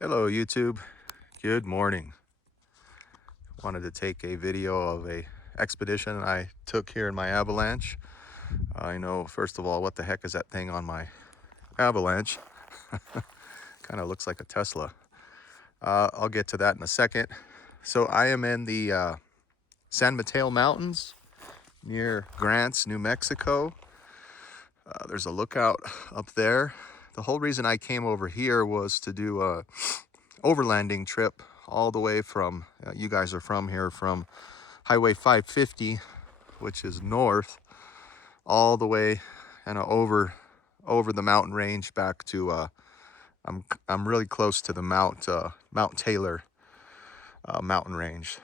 Hello YouTube, good morning. Wanted to take a video of a expedition I took here in my Avalanche. I know, first of all, what the heck is that thing on my Avalanche? Kind of looks like a Tesla. I'll get to that in a second. So I am in the San Mateo Mountains near Grants, New Mexico. There's a lookout up there. The whole reason I came over here was to do a overlanding trip all the way from, you guys are from here, from Highway 550, which is north, all the way and over the mountain range back to I'm really close to the Mount Taylor mountain range.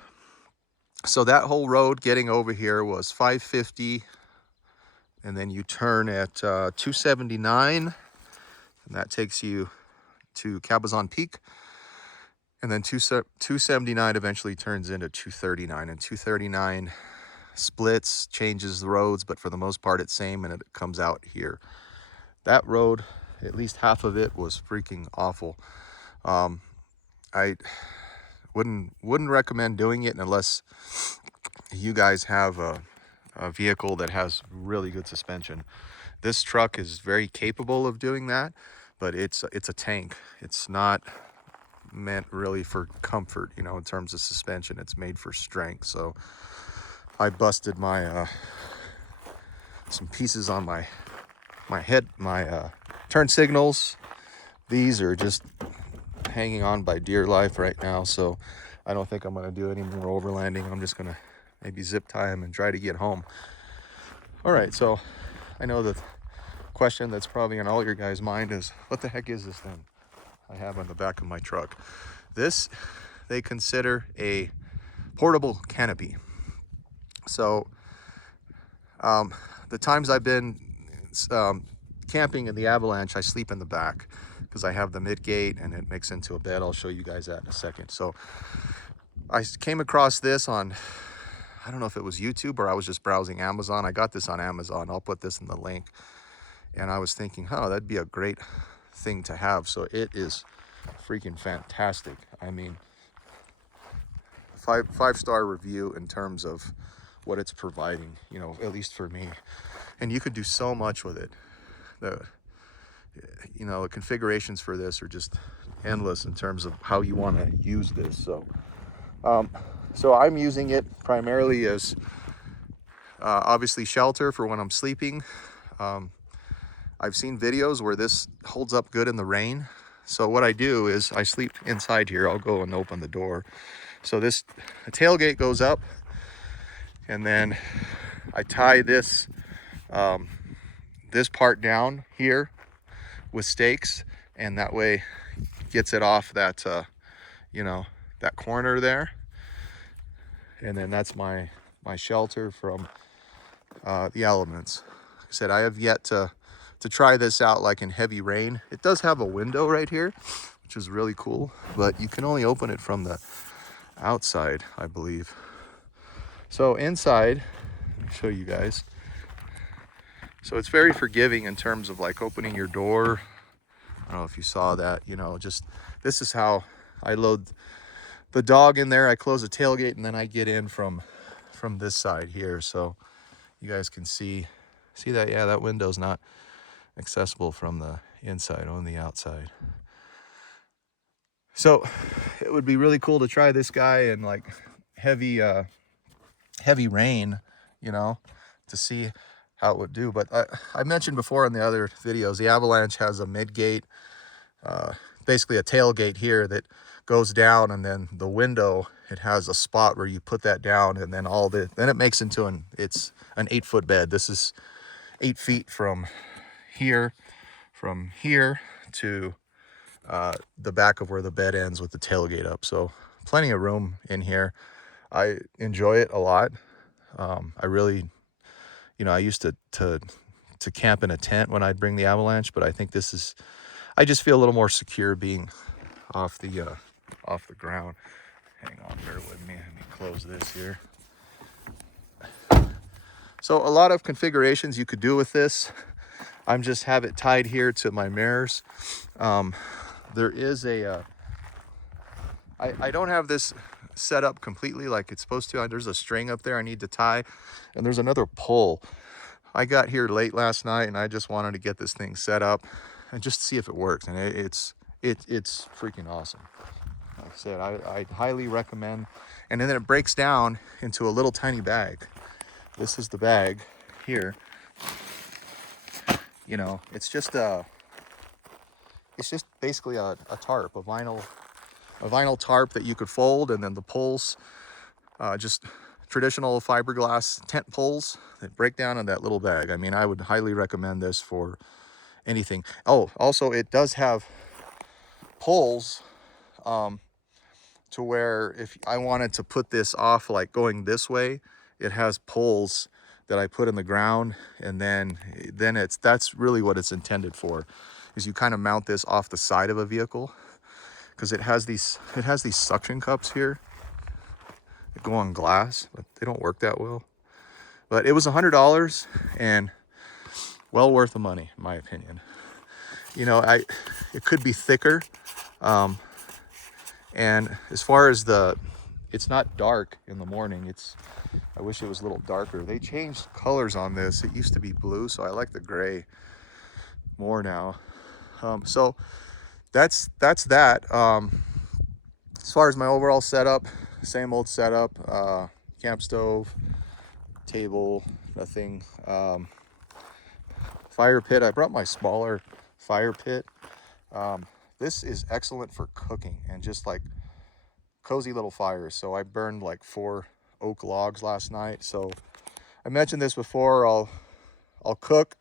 So that whole road getting over here was 550, and then you turn at 279, and that takes you to Cabezon Peak. And then 279 eventually turns into 239, and 239 splits, changes the roads, but for the most part it's same, and it comes out here. That road, at least half of it, was freaking awful. I wouldn't recommend doing it unless you guys have a vehicle that has really good suspension. This truck is very capable of doing that, but it's a tank. It's not meant really for comfort, you know, in terms of suspension. It's made for strength. So I busted my some pieces on my head, my turn signals. These are just hanging on by dear life right now, so I don't think I'm going to do any more overlanding. I'm just going to maybe zip tie them and try to get home. All right, so I know the question that's probably on all your guys' mind is, what the heck is this thing I have on the back of my truck? This, they consider a portable canopy. So the times I've been camping in the Avalanche, I sleep in the back because I have the midgate and it makes into a bed. I'll show you guys that in a second. So I came across this on, I don't know if it was YouTube or I was just browsing Amazon. I got this on Amazon. I'll put this in the link. And I was thinking, oh, that'd be a great thing to have. So it is freaking fantastic. I mean, five-star review in terms of what it's providing, you know, at least for me. And you could do so much with it. The configurations for this are just endless in terms of how you want to use this. So I'm using it primarily as obviously shelter for when I'm sleeping. I've seen videos where this holds up good in the rain. So what I do is I sleep inside here. I'll go and open the door. So the tailgate goes up, and then I tie this this part down here with stakes, and that way gets it off that that corner there. And then that's my shelter from the elements. Like I said, I have yet to try this out like in heavy rain. It does have a window right here, which is really cool, but you can only open it from the outside, I believe. So inside, let me show you guys. So it's very forgiving in terms of like opening your door. I don't know if you saw that, you know, just this is how I load the dog in there. I close the tailgate and then I get in from this side here. So you guys can see that, yeah, that window's not accessible from the inside, on the outside. So it would be really cool to try this guy in like heavy rain, you know, to see how it would do. But I mentioned before in the other videos, the Avalanche has a mid-gate, basically a tailgate here that goes down, and then the window, it has a spot where you put that down, and then then it makes into it's an 8-foot bed. This is 8 feet from here to the back of where the bed ends with the tailgate up. So plenty of room in here. I enjoy it a lot. I really, you know, I used to camp in a tent when I'd bring the Avalanche, but I think I just feel a little more secure being off the ground. Hang on, bear with me. Let me close this here. So a lot of configurations you could do with this. I'm just have it tied here to my mirrors. There is a I don't have this set up completely like it's supposed to. There's a string up there I need to tie, and there's another pole. I got here late last night and I just wanted to get this thing set up and just see if it works, and it's freaking awesome. Like I said, I highly recommend. And then it breaks down into a little tiny bag. This is the bag here. You know, it's just basically a tarp, a vinyl tarp that you could fold, and then the poles, just traditional fiberglass tent poles that break down in that little bag. I mean, I would highly recommend this for anything. Oh, also it does have poles to where if I wanted to put this off like going this way, it has poles that I put in the ground, and then that's really what it's intended for, is you kind of mount this off the side of a vehicle, because it has these suction cups here that go on glass, but they don't work that well. But it was $100 and well worth the money, in my opinion. You know, it could be thicker, and as far as it's not dark in the morning. I wish it was a little darker. They changed colors on this. It used to be blue, so I like the gray more now. So that's that. As far as my overall setup, same old setup. Camp stove, table, nothing. Fire pit. I brought my smaller fire pit. This is excellent for cooking and just like cozy little fires. So I burned like 4 oak logs last night. So I mentioned this before. I'll cook,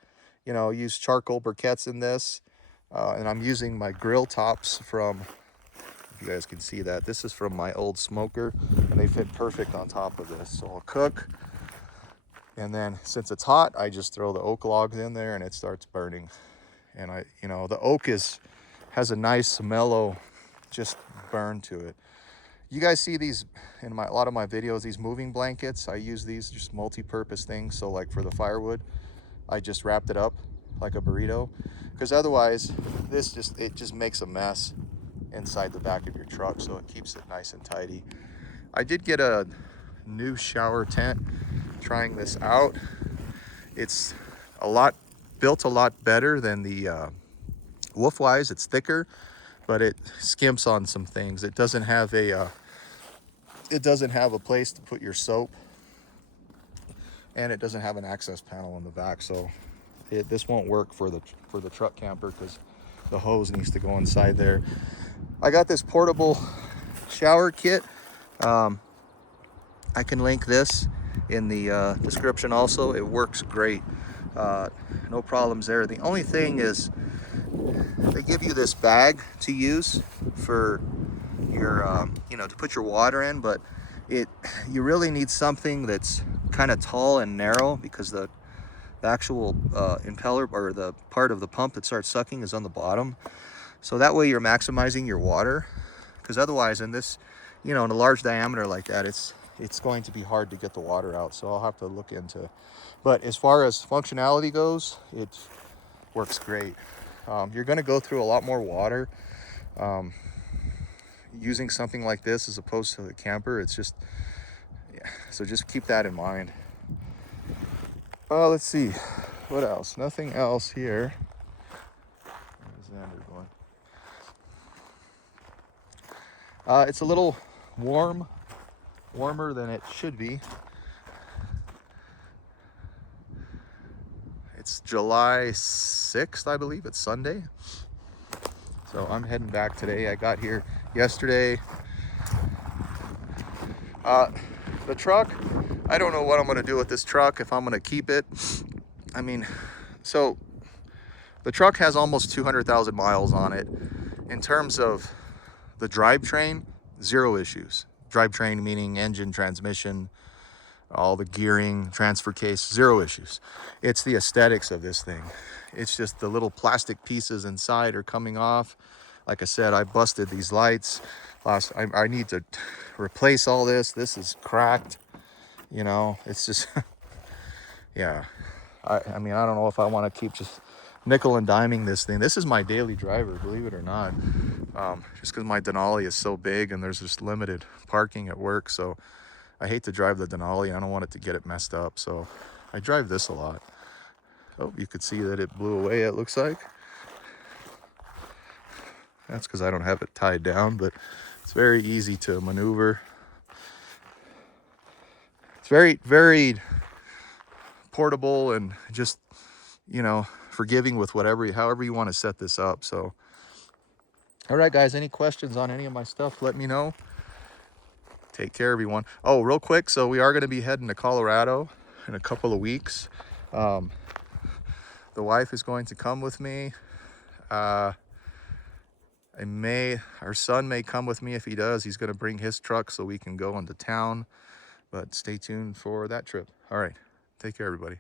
you know, use charcoal briquettes in this, and I'm using my grill tops from, if you guys can see that, this is from my old smoker, and they fit perfect on top of this. So I'll cook, and then since it's hot, I just throw the oak logs in there and it starts burning. And you know, the oak has a nice mellow just burn to it. You guys see these in a lot of my videos, these moving blankets. I use these just multi-purpose things. So like for the firewood, I just wrapped it up like a burrito, because otherwise it just makes a mess inside the back of your truck. So it keeps it nice and tidy. I did get a new shower tent trying this out. It's built a lot better than the Wolf-wise. It's thicker, but it skimps on some things. It doesn't have a place to put your soap, and it doesn't have an access panel on the back. So this won't work for the truck camper, because the hose needs to go inside there. I got this portable shower kit. I can link this in the description also. It works great. No problems there. The only thing is they give you this bag to use for your you know, to put your water in, but you really need something that's kind of tall and narrow, because the actual impeller, or the part of the pump that starts sucking, is on the bottom. So that way you're maximizing your water, because otherwise in this, you know, in a large diameter like that, it's going to be hard to get the water out. So I'll have to look into. But as far as functionality goes, it works great. You're going to go through a lot more water using something like this as opposed to the camper. It's just, yeah, so just keep that in mind. Let's see, what else? Nothing else here. Where's Xander going? It's a little warmer than it should be. It's July 6th, I believe. It's Sunday. So I'm heading back today. I got here yesterday. The truck, I don't know what I'm going to do with this truck, if I'm going to keep it. I mean, so the truck has almost 200,000 miles on it. In terms of the drivetrain, 0 issues. Drivetrain meaning engine, transmission, all the gearing, transfer case, 0 issues. It's the aesthetics of this thing. It's just the little plastic pieces inside are coming off. Like I said, I busted these lights. I need to replace all this. This is cracked. You know, it's just, yeah. I mean, I don't know if I want to keep just nickel and diming this thing. This is my daily driver, believe it or not. Just because my Denali is so big and there's just limited parking at work, so I hate to drive the Denali. I don't want it to get it messed up, so I drive this a lot. Oh, you could see that it blew away, it looks like. That's because I don't have it tied down, but it's very easy to maneuver. It's very, very portable and just, you know, forgiving with however you want to set this up. So, all right, guys, any questions on any of my stuff, let me know. Take care, everyone. Oh, real quick, so we are going to be heading to Colorado in a couple of weeks. The wife is going to come with me. Our son may come with me. If he does, he's going to bring his truck so we can go into town. But stay tuned for that trip. All right, take care, everybody.